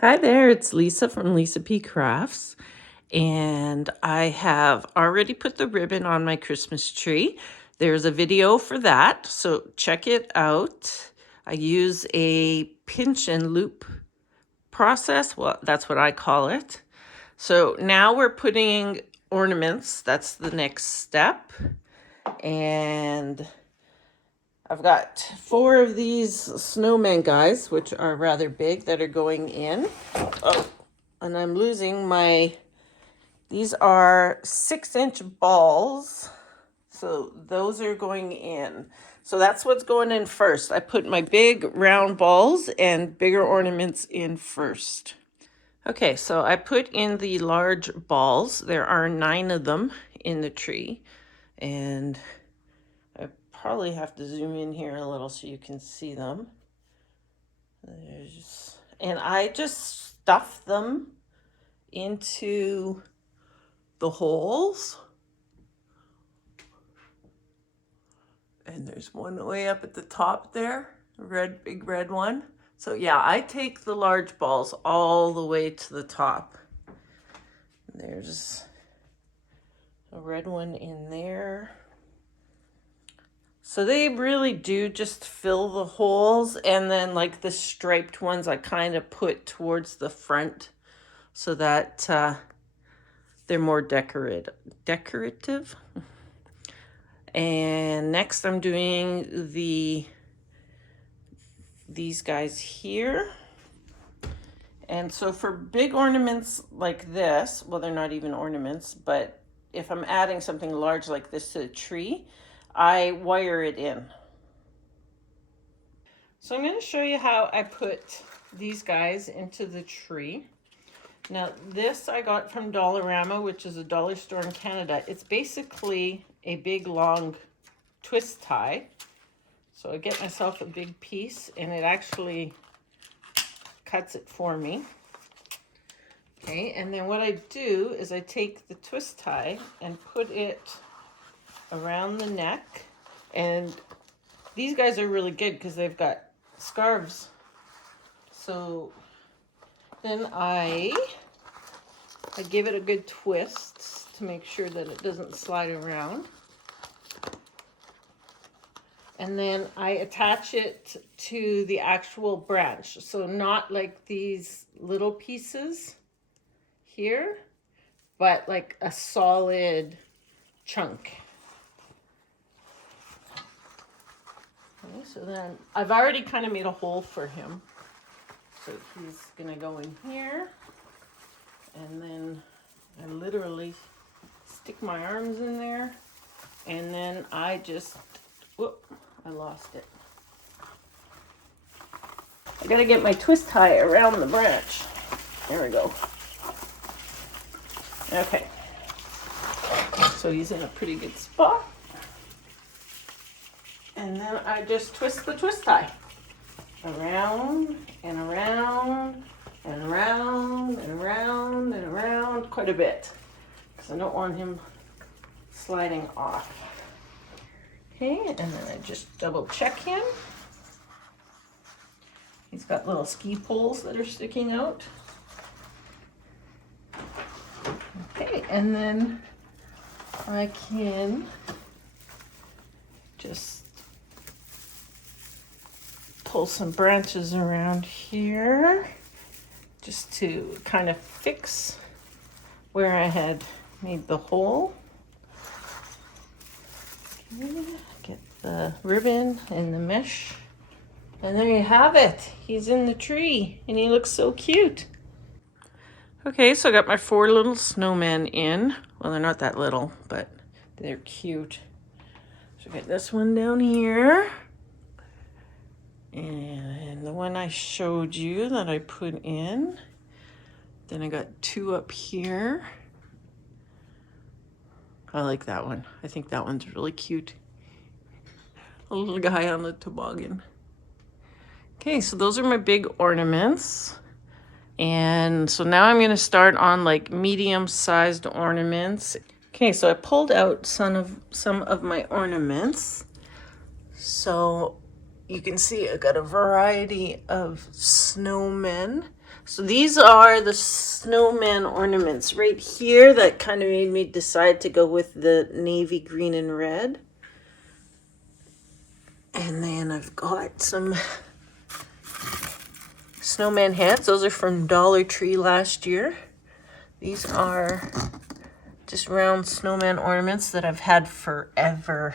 Hi there, it's Lisa from Lisa P Crafts, and I have already put the ribbon on my Christmas tree. There's a video for that, so check it out. I use a pinch and loop process. Well, that's what I call it. So now we're putting ornaments. That's the next step. And I've got 4 of these snowman guys, which are rather big, that are going in. Oh, and I'm losing my, these are 6-inch balls. So those are going in. So that's what's going in first. I put my big round balls and bigger ornaments in first. Okay, so I put in the large balls. There are 9 of them in the tree. And I probably have to zoom in here a little so you can see them. And I just stuff them into the holes. And there's one way up at the top there, big red one. So yeah, I take the large balls all the way to the top. There's a red one in there. So they really do just fill the holes, and then like the striped ones I kind of put towards the front so that they're more decorative. And next I'm doing these guys here. And so for big ornaments like this, well, they're not even ornaments, but if I'm adding something large like this to the tree, I wire it in. So I'm going to show you how I put these guys into the tree. Now this I got from Dollarama, which is a dollar store in Canada. It's basically a big long twist tie. So I get myself a big piece and it actually cuts it for me. Okay, and then what I do is I take the twist tie and put it around the neck. And these guys are really good because they've got scarves. So then I give it a good twist to make sure that it doesn't slide around. And then I attach it to the actual branch. So not like these little pieces here, but like a solid chunk. Okay, so then I've already kind of made a hole for him. So he's gonna go in here. And then I literally stick my arms in there. And then I just, whoop, I lost it. I gotta get my twist tie around the branch. There we go. Okay. So he's in a pretty good spot. And then I just twist the twist tie. Around and around and around and around and around quite a bit. Because I don't want him sliding off. Okay, and then I just double check him. He's got little ski poles that are sticking out. Okay, and then I can just pull some branches around here just to kind of fix where I had made the hole. Okay, get the ribbon and the mesh. And there you have it. He's in the tree and he looks so cute. Okay, so I got my 4 little snowmen in. Well, they're not that little, but they're cute. So I got this one down here. And the one I showed you that I put in. Then I got 2 up here. I like that one. I think that one's really cute. A little guy on the toboggan. Okay, so those are my big ornaments. And so now I'm going to start on like medium-sized ornaments. Okay, so I pulled out some of my ornaments. So you can see I got a variety of snowmen. So these are the snowman ornaments right here that kind of made me decide to go with the navy green and red. And then I've got some snowman heads. Those are from Dollar Tree last year. These are just round snowman ornaments that I've had forever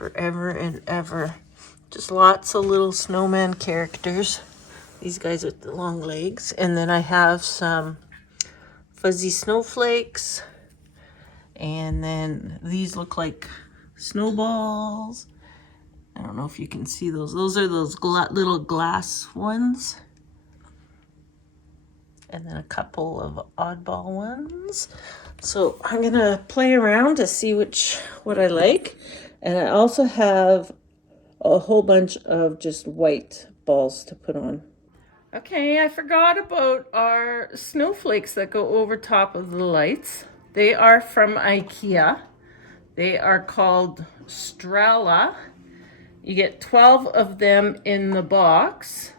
and ever. Just lots of little snowman characters. These guys with the long legs. And then I have some fuzzy snowflakes. And then these look like snowballs. I don't know if you can see those. Those are those little glass ones. And then a couple of oddball ones. So I'm gonna play around to see what I like. And I also have a whole bunch of just white balls to put on. Okay, I forgot about our snowflakes that go over top of the lights. They are from IKEA. They are called Strala. You get 12 of them in the box.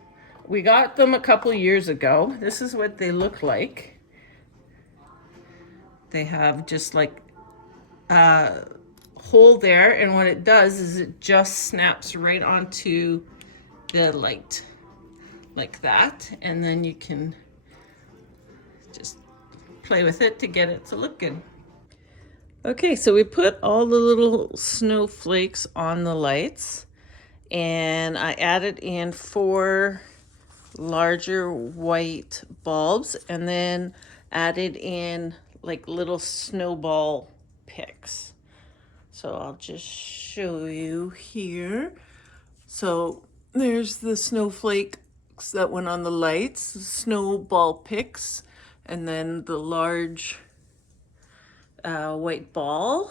We got them a couple years ago. This is what they look like. They have just like a hole there, and what it does is it just snaps right onto the light like that, and then you can just play with it to get it to look good. Okay, so we put all the little snowflakes on the lights, and I added in 4 larger white bulbs and then added in like little snowball picks. So I'll just show you here. So there's the snowflakes that went on the lights, the snowball picks, and then the large white ball.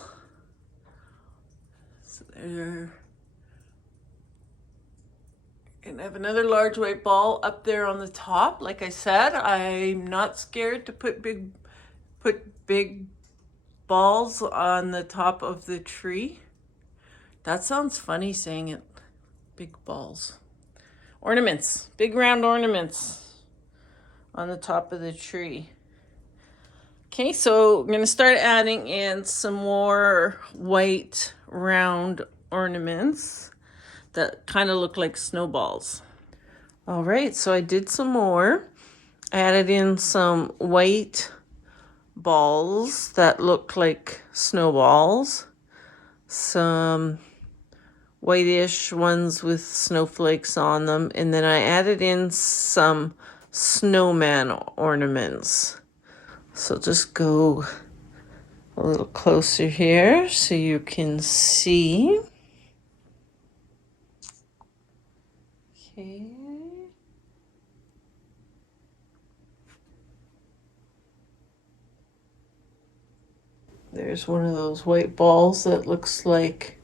So there. And I have another large white ball up there on the top. Like I said, I'm not scared to put big balls on the top of the tree. That sounds funny saying it. Big balls. Ornaments. Big round ornaments on the top of the tree. Okay, so I'm going to start adding in some more white round ornaments that kind of look like snowballs. All right, so I did some more. I added in some white balls that look like snowballs, some whitish ones with snowflakes on them, and then I added in some snowman ornaments. So just go a little closer here so you can see. Okay. There's one of those white balls that looks like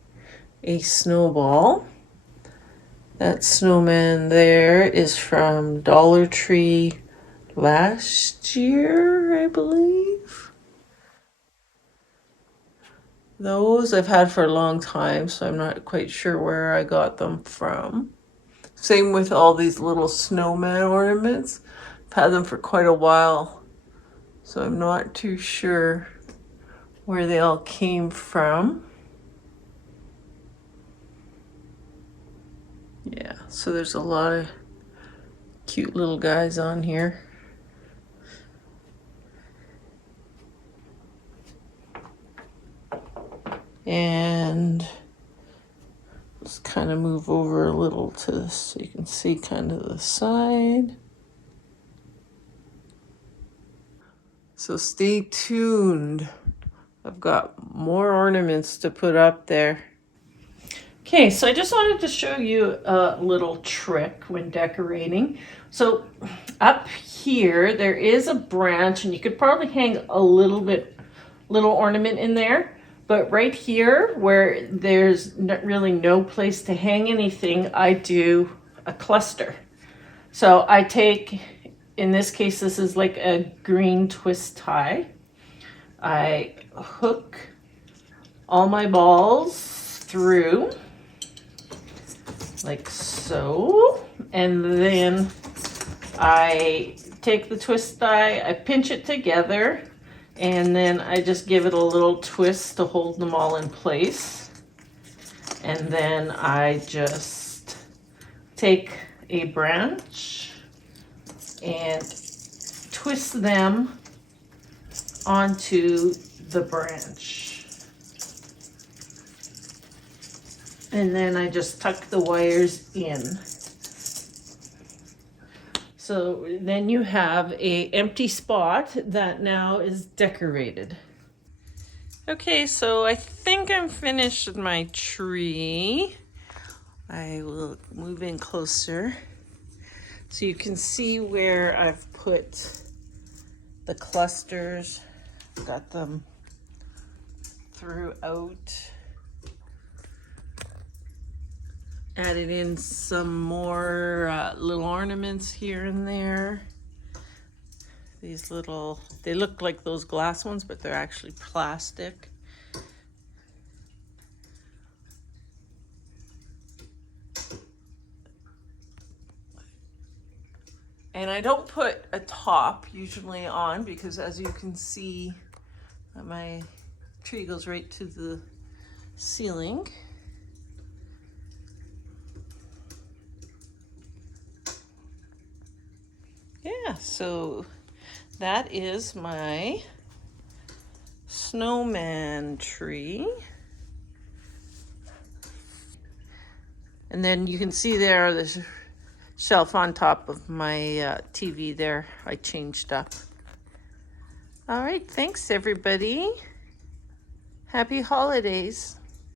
a snowball. That snowman there is from Dollar Tree last year, I believe. Those I've had for a long time, so I'm not quite sure where I got them from. Same with all these little snowman ornaments. I've had them for quite a while, so I'm not too sure where they all came from. Yeah, so there's a lot of cute little guys on here. And just kind of move over a little to this so you can see kind of the side. So stay tuned. I've got more ornaments to put up there. Okay, so I just wanted to show you a little trick when decorating. So up here, there is a branch, and you could probably hang a little ornament in there. But right here, where there's really no place to hang anything, I do a cluster. So I take, in this case, this is like a green twist tie. I hook all my balls through, like so, and then I take the twist die, I pinch it together, and then I just give it a little twist to hold them all in place. And then I just take a branch and twist them onto the branch. And then I just tuck the wires in. So then you have an empty spot that now is decorated. Okay, so I think I'm finished with my tree. I will move in closer so you can see where I've put the clusters. Got them throughout. Added in some more little ornaments here and there. These little, they look like those glass ones, but they're actually plastic. And I don't put a top usually on because, as you can see, my tree goes right to the ceiling. Yeah, so that is my snowman tree. And then you can see there the shelf on top of my TV there I changed up. All right, thanks everybody. Happy holidays.